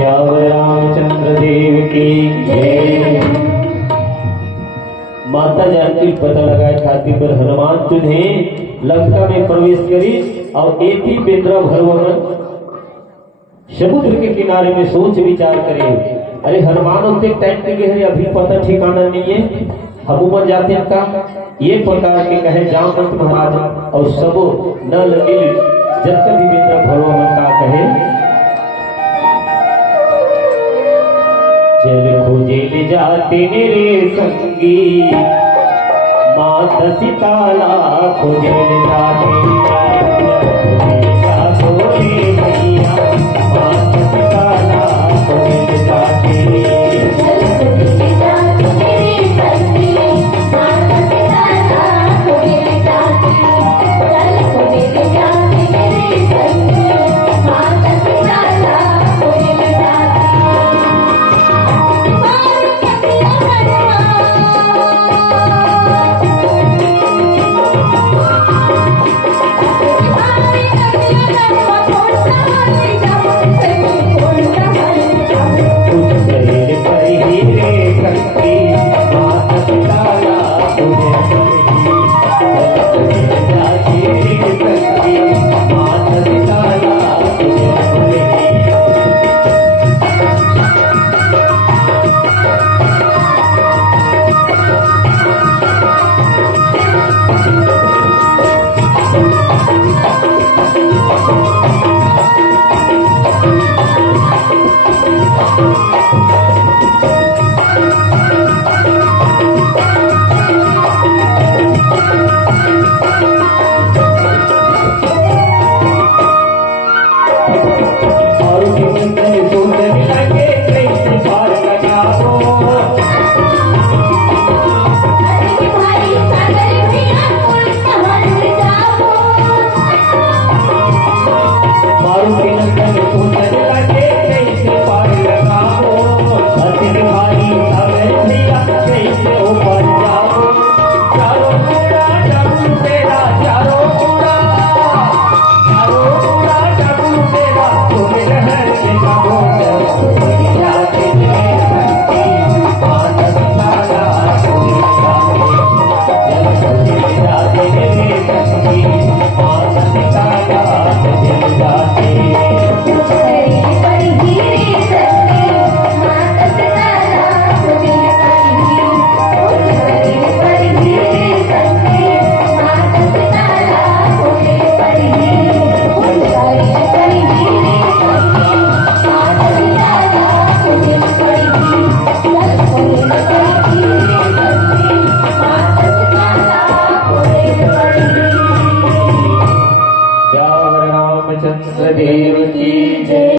श्यावर रामचंद्र देव की जय। माता जानकी पता लगाए खातिर पर हनुमान चुने लंका में प्रवेश करी और एति बेद्रा भरवन समुद्र के किनारे में सोच विचार करे। अरे हनुमान उतने टाइम के गए अभी पता ठिकाना नहीं है, हनुमान जाते का ये प्रकार के कहे जामवंत महाराज और सबो न लगे जब कभी बेद्रा भरवन का कहे चल खोजे ले जाते मेरे संगी माता सीताला खोजे ले जाते भैया माता सीताला खोजे ले जाते रामचंद्र देव की जय।